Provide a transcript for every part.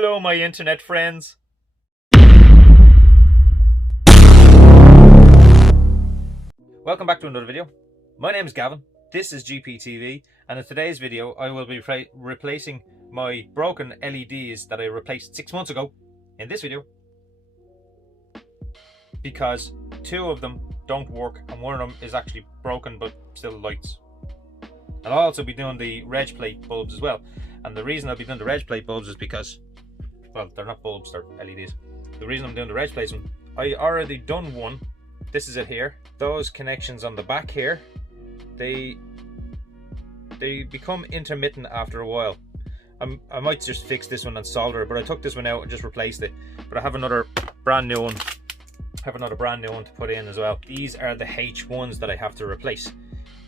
Hello, my internet friends. Welcome back to another video. My name is Gavin. This is GPTV, and in today's video, I will be replacing my broken LEDs that I replaced 6 months ago in this video, because two of them don't work and one of them is actually broken but still lights. And I'll also be doing the reg plate bulbs as well. And the reason I'll be doing the reg plate bulbs is because, well, they're not bulbs, they're LEDs. The reason I'm doing the reg plates, I already done one. This is it here. Those connections on the back here, they become intermittent after a while. I might just fix this one and solder it, but I took this one out and just replaced it. But I have another brand new one. To put in as well. These are the H1s that I have to replace.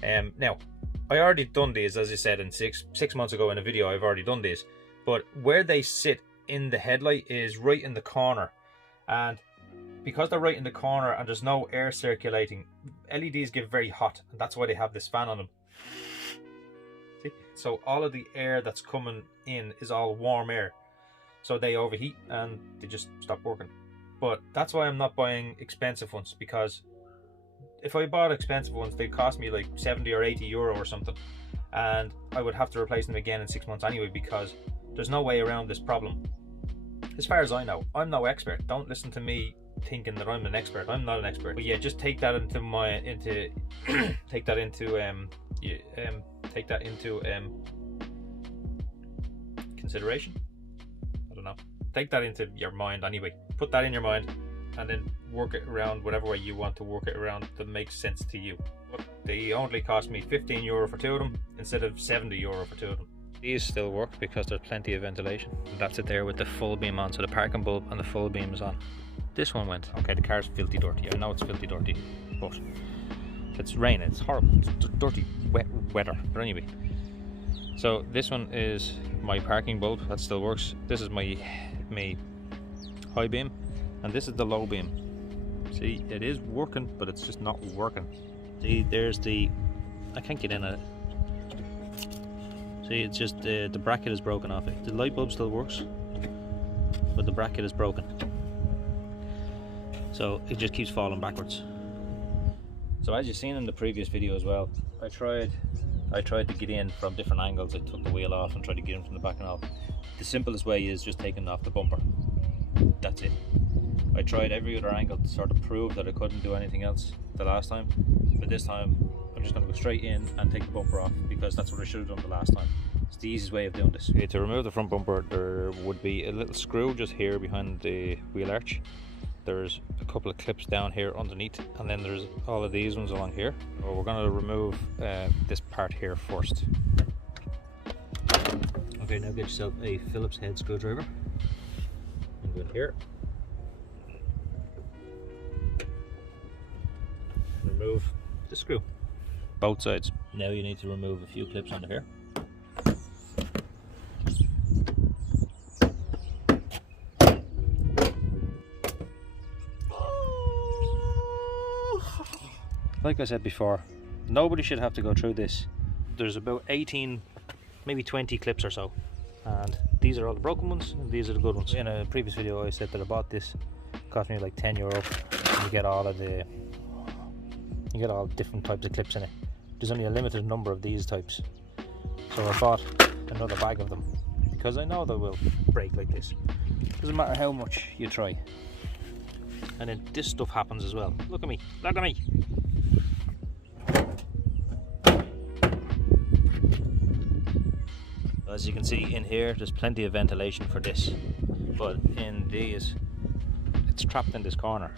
Now, I already done these, as I said, in six months ago in a video. I've already done these, but where they sit in the headlight is right in the corner, and because they're right in the corner and there's no air circulating, LEDs get very hot, and that's why they have this fan on them. See? So all of the air that's coming in is all warm air, so they overheat and they just stop working. But that's why I'm not buying expensive ones, because if I bought expensive ones, they'd cost me like 70 or 80 euro or something, and I would have to replace them again in 6 months anyway, because there's no way around this problem. As far as I know, I'm no expert. Don't listen to me thinking that I'm an expert. I'm not an expert. But yeah, just take that into consideration. I don't know. Take that into your mind anyway. Put that in your mind, and then work it around whatever way you want to work it around that makes sense to you. Look, they only cost me 15 euro for two of them instead of 70 euro for two of them. These still work because there's plenty of ventilation. That's it there with the full beam on, so the parking bulb and the full beam is on. This one went. Okay, the car's filthy dirty. I know it's filthy dirty, but it's raining. It's horrible. It's dirty, wet weather. But anyway, so this one is my parking bulb. That still works. This is my high beam, and this is the low beam. See, it is working, but it's just not working. See, there's the, I can't get in it. See, it's just the bracket is broken off it. The light bulb still works, but the bracket is broken. So it just keeps falling backwards. So as you've seen in the previous video as well, I tried to get in from different angles. I took the wheel off and tried to get in from the back and all. The simplest way is just taking off the bumper. That's it. I tried every other angle to sort of prove that I couldn't do anything else the last time, but this time I'm just going to go straight in and take the bumper off, because that's what I should have done the last time. It's the easiest way of doing this. Okay, to remove the front bumper, there would be a little screw just here behind the wheel arch. There's a couple of clips down here underneath, and then there's all of these ones along here. So we're going to remove this part here first. Okay, now get yourself a Phillips head screwdriver. And go in here. Remove the screw. Both sides. Now you need to remove a few clips under here. Like I said before, nobody should have to go through this. There's about 18, maybe 20 clips or so, and these are all the broken ones and these are the good ones. In a previous video I said that I bought this, it cost me like 10 euro, and you get all different types of clips in it. There's only a limited number of these types, so I bought another bag of them, because I know they will break like this. Doesn't matter how much you try. And then this stuff happens as well. Look at me, look at me. As you can see in here, there's plenty of ventilation for this, but in these, it's trapped in this corner.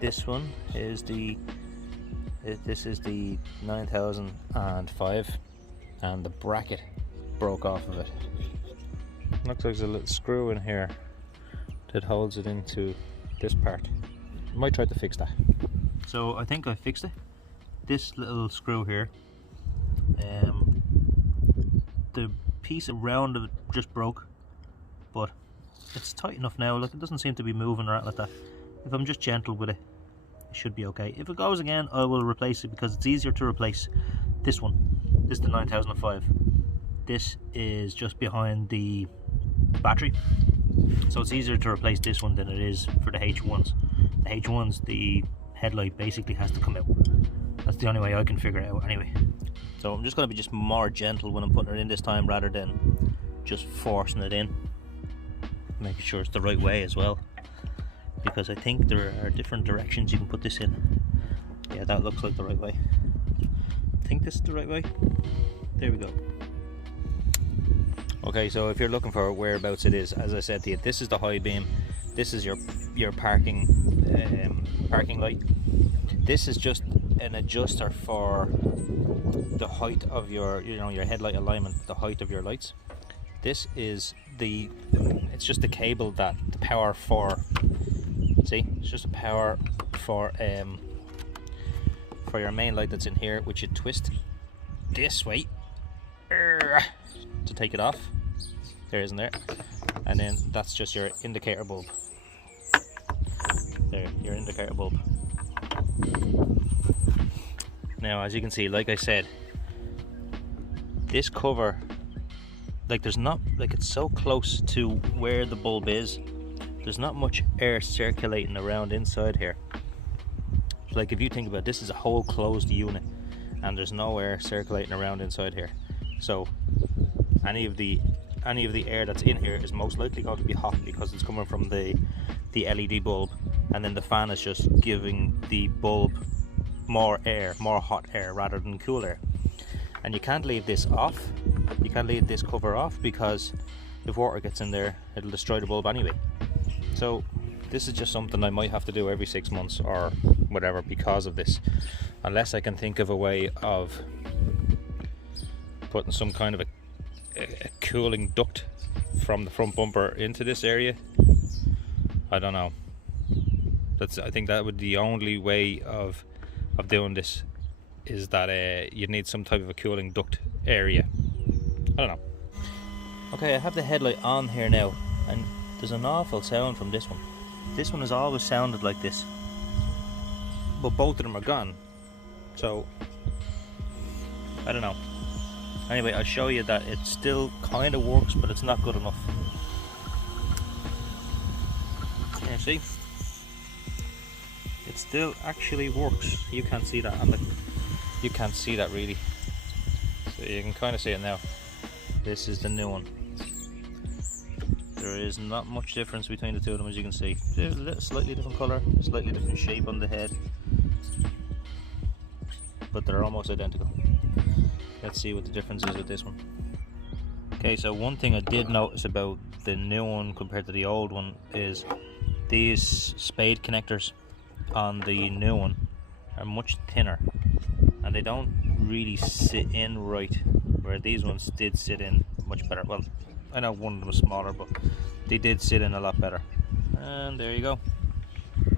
This one is this is the 9005, and the bracket broke off of it. Looks like there's a little screw in here that holds it into this part. I might try to fix that. So I think I fixed it. This little screw here, the piece around it just broke, but it's tight enough now. Look, it doesn't seem to be moving or anything like that. If I'm just gentle with it, it should be okay. If it goes again, I will replace it because it's easier to replace this one. This is the 9005. This is just behind the battery, so it's easier to replace this one than it is for the H1s. The H1s, the headlight basically has to come out. That's the only way I can figure it out anyway. So I'm just going to be just more gentle when I'm putting it in this time, rather than just forcing it in, making sure it's the right way as well, because I think there are different directions you can put this in. Yeah, that looks like the right way. I think this is the right way. There we go. Okay, so if you're looking for whereabouts it is, as I said to you, this is the high beam. This is your parking light. This is just an adjuster for the height of your, your headlight alignment, the height of your lights. This is it's just the cable that the power for. See, it's just a power for your main light that's in here, which you twist this way to take it off. There, isn't there? And then that's just your indicator bulb. There, your indicator bulb. Now, as you can see, like I said, this cover, like there's not, like it's so close to where the bulb is, there's not much air circulating around inside here. Like if you think about it, this is a whole closed unit and there's no air circulating around inside here. So any of the air that's in here is most likely going to be hot because it's coming from the LED bulb, and then the fan is just giving the bulb more air, more hot air rather than cool air. And you can't leave this off, you can't leave this cover off, because if water gets in there it'll destroy the bulb anyway. So this is just something I might have to do every 6 months or whatever because of this, unless I can think of a way of putting some kind of a cooling duct from the front bumper into this area. I don't know. I think that would be the only way of doing this, is that you need some type of a cooling duct area. I don't know. Okay, I have the headlight on here now, and there's an awful sound from this one. This one has always sounded like this, but both of them are gone, so I don't know. Anyway, I'll show you that it still kind of works, but it's not good enough. Yeah, see? It still actually works. You can't see that, and you can't see that really. So you can kind of see it now. This is the new one. There is not much difference between the two of them, as you can see. There's a little slightly different colour, slightly different shape on the head, but they're almost identical. Let's see what the difference is with this one. Okay, so one thing I did notice about the new one compared to the old one is these spade connectors on the new one are much thinner, and they don't really sit in right, where these ones did sit in much better. Well, I know one of them was smaller, but they did sit in a lot better. And there you go.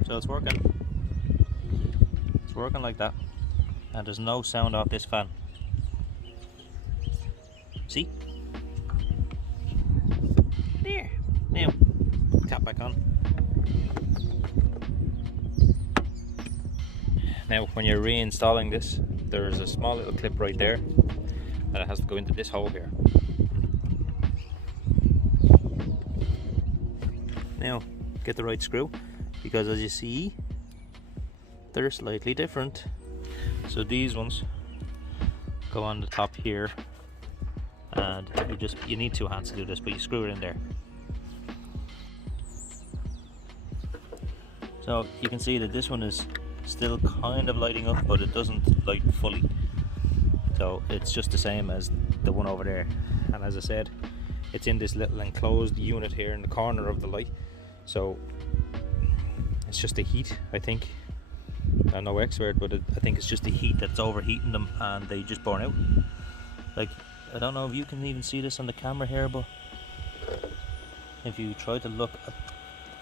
So it's working. It's working like that, and there's no sound off this fan. See? There. Now, tap back on. Now, when you're reinstalling this, there's a small little clip right there, and it has to go into this hole here. Now, get the right screw, because as you see, they're slightly different. So these ones go on the top here, and you need 2 hands to do this, but you screw it in there. So you can see that this one is still kind of lighting up, but it doesn't light fully. So it's just the same as the one over there. And as I said, it's in this little enclosed unit here in the corner of the light. So it's just the heat, I think. I'm no expert, but I think it's just the heat that's overheating them, and they just burn out. Like, I don't know if you can even see this on the camera here, but if you try to look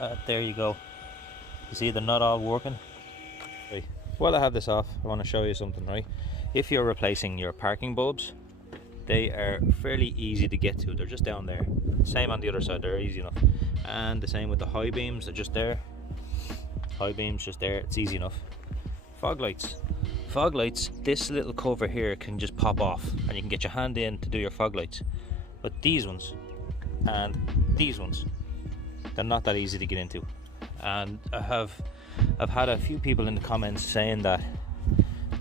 at there you go. You see they're not all working. Right. While I have this off, I want to show you something, right? If you're replacing your parking bulbs, they are fairly easy to get to. They're just down there. Same on the other side, they're easy enough. And the same with the high beams, they're just there. High beams just there, it's easy enough. fog lights. Fog lights, this little cover here can just pop off and you can get your hand in to do your fog lights. But these ones and these ones, they're not that easy to get into. And I've had a few people in the comments saying that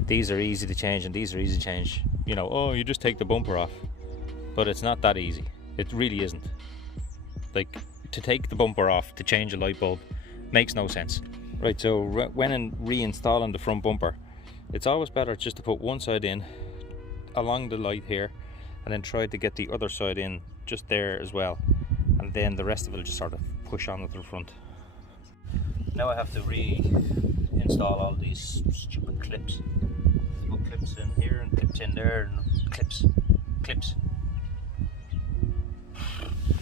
these are easy to change and these are easy to change. You know, oh, you just take the bumper off. But it's not that easy. It really isn't. Like, to take the bumper off to change a light bulb makes no sense. Right, so when reinstalling the front bumper, it's always better just to put one side in along the light here and then try to get the other side in just there as well, and then the rest of it will just sort of push on to the front. Now I have to reinstall all these stupid clips. Put clips in here and clips in there and clips.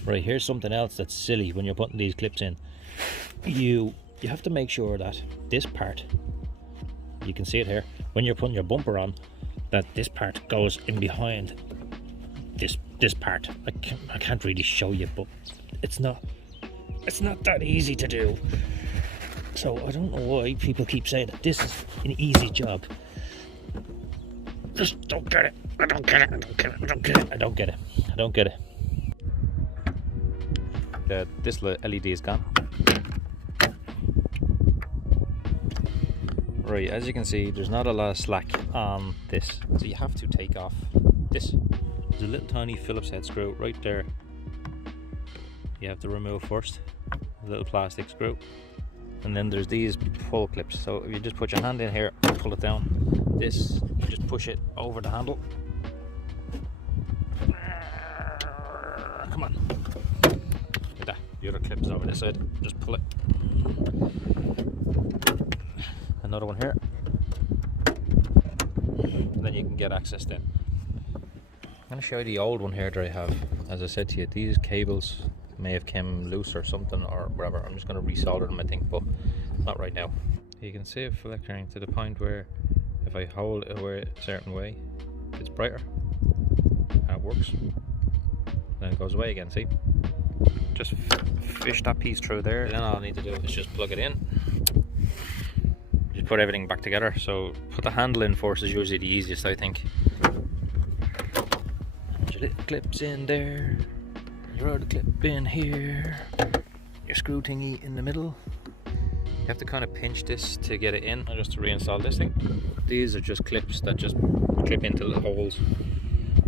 Right, here's something else that's silly when you're putting these clips in. You have to make sure that this part, you can see it here, when you're putting your bumper on, that this part goes in behind this part. I can't really show you, but it's not that easy to do. So I don't know why people keep saying that this is an easy job. Just don't get it. I don't get it. This LED is gone. Right, as you can see, there's not a lot of slack on this, so you have to take off this. There's a little tiny Phillips head screw right there. You have to remove first, a little plastic screw, and then there's these pull clips. So if you just put your hand in here, pull it down. This, you just push it over the handle. Come on. Like that. The other clip is over this side. Just pull it. Another one here. And then you can get access then. I'm going to show you the old one here that I have. As I said to you, these cables may have come loose or something or whatever. I'm just going to resolder them, I think, but not right now. You can see it flickering to the point where if I hold it a certain way, it's brighter and it works. Then it goes away again, see? Just fish that piece through there. Then all I need to do is just plug it in. Just put everything back together. So put the handle in first is usually the easiest, I think. Your little clips in there. Your other clip in here. Your screw thingy in the middle. You have to kind of pinch this to get it in, just to reinstall this thing. These are just clips that just clip into little holes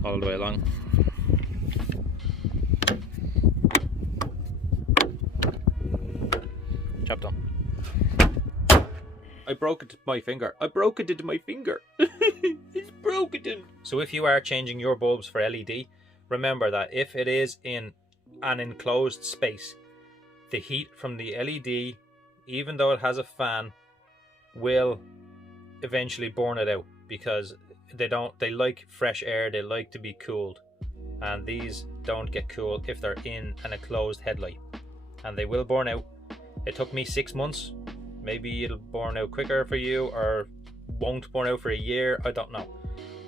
all the way along. Job done. I broke it to my finger. It's broken. So if you are changing your bulbs for LED, remember that if it is in an enclosed space, the heat from the LED, even though it has a fan, will eventually burn it out, because they like fresh air, they like to be cooled, and these don't get cool if they're in an enclosed headlight, and they will burn out. It took me 6 months. Maybe it'll burn out quicker for you, or won't burn out for a year, I don't know.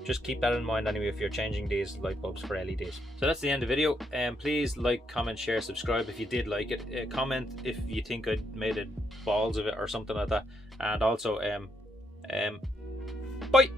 Just keep that in mind anyway if you're changing these light bulbs for LEDs. So that's the end of the video. Please like, comment, share, subscribe if you did like it. Comment if you think I made it balls of it or something like that. And also, bye!